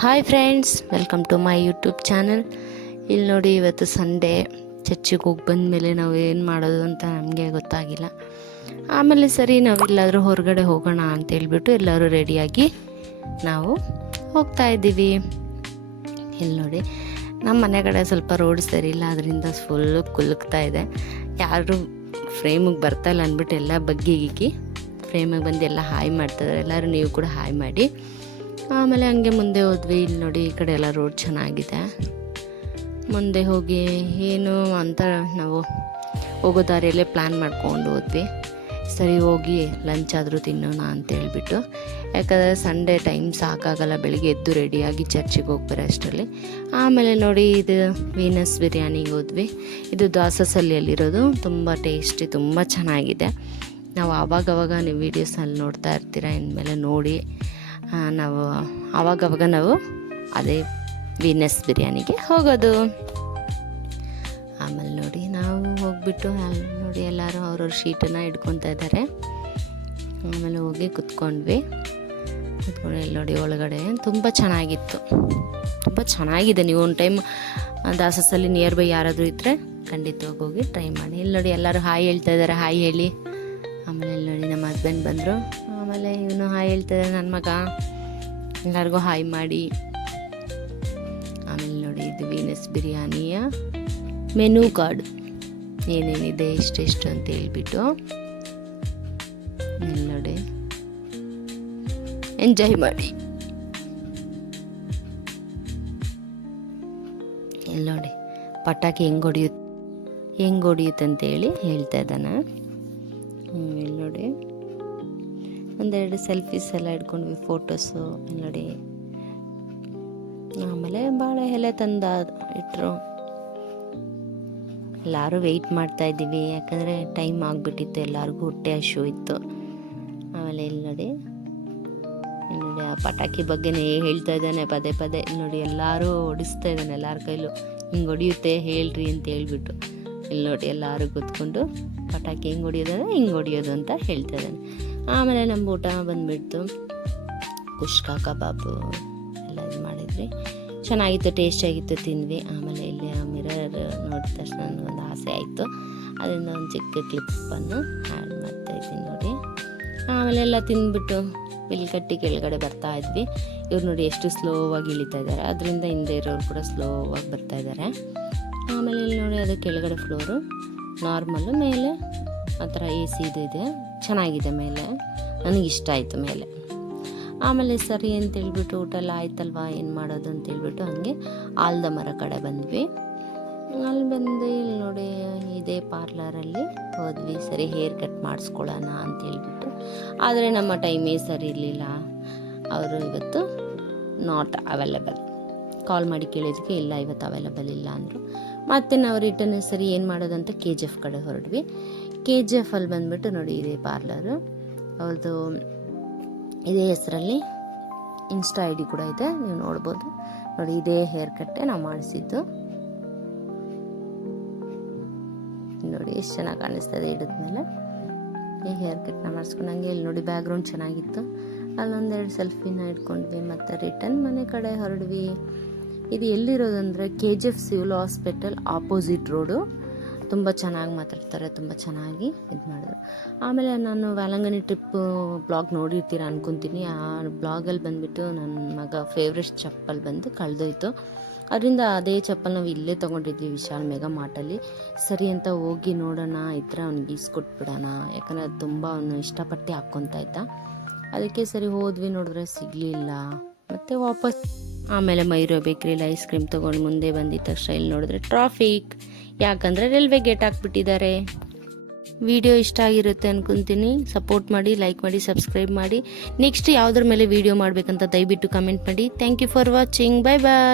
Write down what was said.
Hi friends, welcome to my YouTube channel. ಇಲ್ಲಿ ನೋಡಿ, ಇವತ್ತು ಸಂಡೇ. ಚರ್ಚಿಗೆ ಹೋಗಿ ಬಂದಮೇಲೆ ನಾವು ಏನು ಮಾಡೋದು ಅಂತ ನಮಗೆ ಗೊತ್ತಾಗಿಲ್ಲ. ಆಮೇಲೆ ಸರಿ ನಾವೆಲ್ಲಾದರೂ ಹೊರಗಡೆ ಹೋಗೋಣ ಅಂತೇಳ್ಬಿಟ್ಟು ಎಲ್ಲರೂ ರೆಡಿಯಾಗಿ ನಾವು ಹೋಗ್ತಾ ಇದ್ದೀವಿ. ಇಲ್ಲಿ ನೋಡಿ, ನಮ್ಮ ಮನೆ ಕಡೆ ಸ್ವಲ್ಪ ರೋಡ್ ಸರಿ ಇಲ್ಲ, ಅದರಿಂದ ಫುಲ್ಲು ಕುಲುಕ್ತಾ ಇದೆ. ಯಾರು ಫ್ರೇಮಿಗೆ ಬರ್ತಾಯಿಲ್ಲ ಅಂದ್ಬಿಟ್ಟು ಎಲ್ಲ ಬಗ್ಗಿಗಿಕ್ಕಿ ಫ್ರೇಮಿಗೆ ಬಂದು ಎಲ್ಲ ಹಾಯ್ ಮಾಡ್ತಾಯಿದ್ದಾರೆ. ಎಲ್ಲರೂ ನೀವು ಕೂಡ ಹಾಯ್ ಮಾಡಿ. ಆಮೇಲೆ ಹಂಗೆ ಮುಂದೆ ಹೋದ್ವಿ. ಇಲ್ಲಿ ನೋಡಿ, ಈ ಕಡೆ ಎಲ್ಲ ರೋಡ್ ಚೆನ್ನಾಗಿದೆ. ಮುಂದೆ ಹೋಗಿ ಏನು ಅಂತ ನಾವು ಹೋಗೋ ದಾರಿಯಲ್ಲೇ ಪ್ಲ್ಯಾನ್ ಮಾಡ್ಕೊಂಡು ಹೋದ್ವಿ. ಸರಿ, ಹೋಗಿ ಲಂಚ್ ಆದರೂ ತಿನ್ನೋಣ ಅಂತೇಳ್ಬಿಟ್ಟು. ಯಾಕಂದರೆ ಸಂಡೇ ಟೈಮ್ ಸಾಕಾಗಲ್ಲ, ಬೆಳಿಗ್ಗೆ ಎದ್ದು ರೆಡಿಯಾಗಿ ಚರ್ಚಿಗೆ ಹೋಗ್ಬಾರೆ ಅಷ್ಟರಲ್ಲಿ. ಆಮೇಲೆ ನೋಡಿ, ಇದು ವೀನಸ್ ಬಿರಿಯಾನಿಗೆ ಹೋದ್ವಿ. ಇದು ದಾಸಸಲ್ಲಿಯಲ್ಲಿರೋದು. ತುಂಬ ಟೇಸ್ಟಿ, ತುಂಬ ಚೆನ್ನಾಗಿದೆ. ನಾವು ಆವಾಗವಾಗ ನೀವು ವೀಡಿಯೋಸಲ್ಲಿ ನೋಡ್ತಾ ಇರ್ತೀರ. ಇನ್ಮೇಲೆ ನೋಡಿ, ನಾವು ಆವಾಗವಾಗ ನಾವು ಅದೇ ವೀನಸ್ ಬಿರಿಯಾನಿಗೆ ಹೋಗೋದು. ಆಮೇಲೆ ನೋಡಿ, ನಾವು ಹೋಗ್ಬಿಟ್ಟು ನೋಡಿ ಎಲ್ಲರೂ ಅವ್ರವ್ರ ಶೀಟನ್ನು ಹಿಡ್ಕೊತಾ ಇದ್ದಾರೆ. ಆಮೇಲೆ ಹೋಗಿ ಕುತ್ಕೊಂಡು ಇಲ್ಲಿ ನೋಡಿ, ಒಳಗಡೆ ತುಂಬ ಚೆನ್ನಾಗಿತ್ತು. ತುಂಬ ಚೆನ್ನಾಗಿದೆ. ನೀವು ಒಂದು ಟೈಮ್ ದಾಸಸಲ್ಲಿ ನಿಯರ್ ಬೈ ಯಾರಾದರೂ ಇದ್ದರೆ ಖಂಡಿತವಾಗಿ ಹೋಗಿ ಟ್ರೈ ಮಾಡಿ. ಇಲ್ಲಿ ನೋಡಿ, ಎಲ್ಲರೂ ಹಾಯ್ ಹೇಳ್ತಾ ಇದ್ದಾರೆ. ಹಾಯ್ ಹೇಳಿ. ಆಮೇಲೆ ಇಲ್ಲಿ ನೋಡಿ, ನಮ್ಮ ಹಸ್ಬೆಂಡ್ ಬಂದರು. ಆಮೇಲೆ ಇವನು ಹಾಯ್ ಹೇಳ್ತಾಯಿದ್ದಾರೆ, ನನ್ನ ಮಗ. ಎಲ್ಲರಿಗೂ ಹಾಯ್ ಮಾಡಿ. ಆಮೇಲೆ ನೋಡಿ, ಇದು ವೀನಸ್ ಬಿರಿಯಾನಿಯ ಮೆನು ಕಾರ್ಡ್ ಏನೇನಿದೆ, ಎಷ್ಟೆಷ್ಟು ಅಂತ ಹೇಳ್ಬಿಟ್ಟು. ಇಲ್ಲಿ ನೋಡಿ, ಎಂಜಾಯ್ ಮಾಡಿ. ಇಲ್ಲಿ ನೋಡಿ, ಪಟಾಕಿ ಹೆಂಗೆ ಹೊಡಿಯುತ್ತಂತೇಳಿ ಹೇಳ್ತಾ ಇದ್ದಾನೆ. ಇಲ್ಲಿ ನೋಡಿ, ಒಂದೆರಡು ಸೆಲ್ಫೀಸ್ ಎಲ್ಲ ಇಟ್ಕೊಂಡ್ವಿ, ಫೋಟೋಸು. ನೋಡಿ, ಆಮೇಲೆ ಬಾಳೆ ಎಲೆ ಇಟ್ಟರು. ಎಲ್ಲರೂ ವೆಯ್ಟ್ ಮಾಡ್ತಾ ಇದ್ದೀವಿ, ಯಾಕಂದರೆ ಟೈಮ್ ಆಗಿಬಿಟ್ಟಿತ್ತು. ಎಲ್ಲರಿಗೂ ಹೊಟ್ಟೆ ಹಶು ಇತ್ತು. ಆಮೇಲೆ ಇಲ್ಲಿ ನೋಡಿ, ಆ ಪಟಾಕಿ ಬಗ್ಗೆನೇ ಹೇಳ್ತಾ ಇದ್ದಾನೆ ಪದೇ ಪದೇ. ಇಲ್ಲಿ ನೋಡಿ, ಎಲ್ಲರೂ ಹೊಡಿಸ್ತಾ ಇದ್ದಾನೆ ಎಲ್ಲರ ಕೈಲೂ. ಹಿಂಗೆ ಹೊಡಿಯುತ್ತೆ ಹೇಳ್ರಿ ಅಂತ ಹೇಳ್ಬಿಟ್ಟು. ಇಲ್ಲಿ ನೋಡಿ, ಎಲ್ಲರೂ ಕೂತ್ಕೊಂಡು ಪಟಾಕಿ ಹೆಂಗೆ ಹೊಡಿಯೋದು ಅಂತ ಹೇಳ್ತಾ ಇದ್ದಾನೆ. ಆಮೇಲೆ ನಮ್ಮ ಊಟ ಬಂದುಬಿಡ್ತು. ಕುಷ್ಕ ಕಬಾಬು ಎಲ್ಲ ಇದು ಮಾಡಿದ್ವಿ. ಚೆನ್ನಾಗಿತ್ತು, ಟೇಸ್ಟಿಯಾಗಿತ್ತು, ತಿಂದ್ವಿ. ಆಮೇಲೆ ಇಲ್ಲಿ ಆ ಮಿರರ್ ನೋಡಿದ ತಕ್ಷಣ ನನಗೊಂದು ಆಸೆ ಆಯಿತು. ಅದರಿಂದ ಒಂದು ಚಿಕ್ಕ ಕ್ಲಿಪ್ಪನ್ನು ಆ್ಯಡ್ ಮಾಡ್ತಾಯಿದ್ದೀನಿ ನೋಡಿ. ಆಮೇಲೆ ಎಲ್ಲ ತಿಂದ್ಬಿಟ್ಟು ಬಿಲ್ ಕಟ್ಟಿ ಕೆಳಗಡೆ ಬರ್ತಾ ಇದ್ವಿ. ಇವ್ರು ನೋಡಿ ಎಷ್ಟು ಸ್ಲೋವಾಗಿ ಇಳಿತಾ ಇದ್ದಾರೆ. ಅದರಿಂದ ಹಿಂದೆ ಇರೋರು ಕೂಡ ಸ್ಲೋವಾಗಿ ಬರ್ತಾ ಇದ್ದಾರೆ. ಆಮೇಲೆ ಇಲ್ಲಿ ನೋಡಿ, ಅದು ಕೆಳಗಡೆ ಫ್ಲೋರು ನಾರ್ಮಲ್ಲು, ಮೇಲೆ ಆ ಥರ AC ಇದು ಇದೆ, ಚೆನ್ನಾಗಿದೆ. ಮೇಲೆ ನನಗಿಷ್ಟ ಆಯಿತು ಮೇಲೆ. ಆಮೇಲೆ ಸರಿ ಅಂತೇಳ್ಬಿಟ್ಟು ಊಟ ಎಲ್ಲ ಆಯ್ತಲ್ವ, ಏನು ಮಾಡೋದು ಅಂತೇಳ್ಬಿಟ್ಟು ಹಂಗೆ ಆಲ್ದ ಮರ ಕಡೆ ಬಂದ್ವಿ. ಅಲ್ಲಿ ಬಂದು ಇಲ್ಲಿ ನೋಡಿ, ಇದೇ ಪಾರ್ಲರಲ್ಲಿ ಹೋದ್ವಿ. ಸರಿ, ಹೇರ್ ಕಟ್ ಮಾಡಿಸ್ಕೊಳ್ಳೋಣ ಅಂತೇಳ್ಬಿಟ್ಟು. ಆದರೆ ನಮ್ಮ ಟೈಮೇ ಸರಿ ಇರಲಿಲ್ಲ. ಅವರು ಇವತ್ತು ನಾಟ್ ಅವೈಲೇಬಲ್. ಕಾಲ್ ಮಾಡಿ ಕೇಳಿದ್ವಿ, ಇಲ್ಲ ಇವತ್ತು ಅವೈಲೇಬಲ್ ಇಲ್ಲ ಅಂದರು. ಮತ್ತು ನಾವು ರಿಟರ್ನ್ ಸರಿ ಏನು ಮಾಡೋದಂತ KGF ಕಡೆ ಹೊರಡ್ವಿ. KGF ಅಲ್ಲಿ ಬಂದುಬಿಟ್ಟು ನೋಡಿ, ಇದೇ ಪಾರ್ಲರು ಅವ್ರದ್ದು. ಇದೇ ಹೆಸರಲ್ಲಿ ಇನ್ಸ್ಟಾ ID ಕೂಡ ಇದೆ, ನೀವು ನೋಡ್ಬೋದು. ನೋಡಿ, ಇದೇ ಹೇರ್ ಕಟ್ಟೆ ನಾವು ಮಾಡಿಸಿದ್ದು. ನೋಡಿ ಎಷ್ಟು ಚೆನ್ನಾಗಿ ಕಾಣಿಸ್ತದೆ ಹಿಡಿದ್ಮೇಲೆ. ಈ ಹೇರ್ ಕಟ್ನ ಮಾಡಿಸ್ಕೊಂಡಂಗೆ. ಇಲ್ಲಿ ನೋಡಿ, ಬ್ಯಾಕ್ಗ್ರೌಂಡ್ ಚೆನ್ನಾಗಿತ್ತು. ಅಲ್ಲೊಂದೆರಡು ಸೆಲ್ಫಿನ ಇಟ್ಕೊಂಡ್ವಿ. ಮತ್ತು ರಿಟರ್ನ್ ಮನೆ ಕಡೆ ಹೊರಡ್ವಿ. ಇದು ಎಲ್ಲಿರೋದಂದರೆ KGF civil hospital opposite road. ತುಂಬ ಚೆನ್ನಾಗಿ ಮಾತಾಡ್ತಾರೆ, ತುಂಬ ಚೆನ್ನಾಗಿ ಇದು ಮಾಡಿದ್ರು. ಆಮೇಲೆ ನಾನು ವ್ಯಾಲಂಗನಿ ಟ್ರಿಪ್ಪು ಬ್ಲಾಗ್ ನೋಡಿರ್ತೀರ ಅನ್ಕೊತೀನಿ. ಆ ಬ್ಲಾಗಲ್ಲಿ ಬಂದುಬಿಟ್ಟು ನನ್ನ ಮಗ ಫೇವ್ರೆಟ್ ಚಪ್ಪಲ್ ಬಂದು ಕಳೆದೋಯ್ತು. ಅದರಿಂದ ಅದೇ ಚಪ್ಪಲ್ ನಾವು ಇಲ್ಲೇ ತೊಗೊಂಡಿದ್ವಿ, ವಿಶಾಲ್ ಮೆಗಾ ಮಾರ್ಟಲ್ಲಿ. ಸರಿ ಅಂತ ಹೋಗಿ ನೋಡೋಣ, ಇದ್ರೆ ಅವ್ನಿಗೆ ಈಸ್ಕೊಟ್ಬಿಡೋಣ. ಯಾಕಂದರೆ ಅದು ತುಂಬ ಅವನು ಇಷ್ಟಪಟ್ಟು ಹಾಕ್ಕೊತಾ ಇದ್ದ. ಅದಕ್ಕೆ ಸರಿ ಹೋದ್ವಿ, ನೋಡಿದ್ರೆ ಸಿಗಲಿಲ್ಲ. ಮತ್ತು ವಾಪಸ್ ಆಮೇಲೆ ಮಯೂರ ಬೇಕ್ರಿಲಿ ಐಸ್ ಕ್ರೀಮ್ ತೊಗೊಂಡು ಮುಂದೆ ಬಂದಿದ್ದ ತಕ್ಷಣ ಇಲ್ಲಿ ನೋಡಿದ್ರೆ ಟ್ರಾಫಿಕ್. ಯಾಕಂದರೆ ರೈಲ್ವೆ ಗೇಟ್ ಹಾಕ್ಬಿಟ್ಟಿದ್ದಾರೆ. ವಿಡಿಯೋ ಇಷ್ಟ ಆಗಿರುತ್ತೆ ಅನ್ಕೊತೀನಿ. ಸಪೋರ್ಟ್ ಮಾಡಿ, ಲೈಕ್ ಮಾಡಿ, ಸಬ್ಸ್ಕ್ರೈಬ್ ಮಾಡಿ. ನೆಕ್ಸ್ಟ್ ಯಾವುದ್ರ ಮೇಲೆ ವಿಡಿಯೋ ಮಾಡಬೇಕಂತ ದಯವಿಟ್ಟು ಕಮೆಂಟ್ ಮಾಡಿ. Thank you for watching. Bye bye.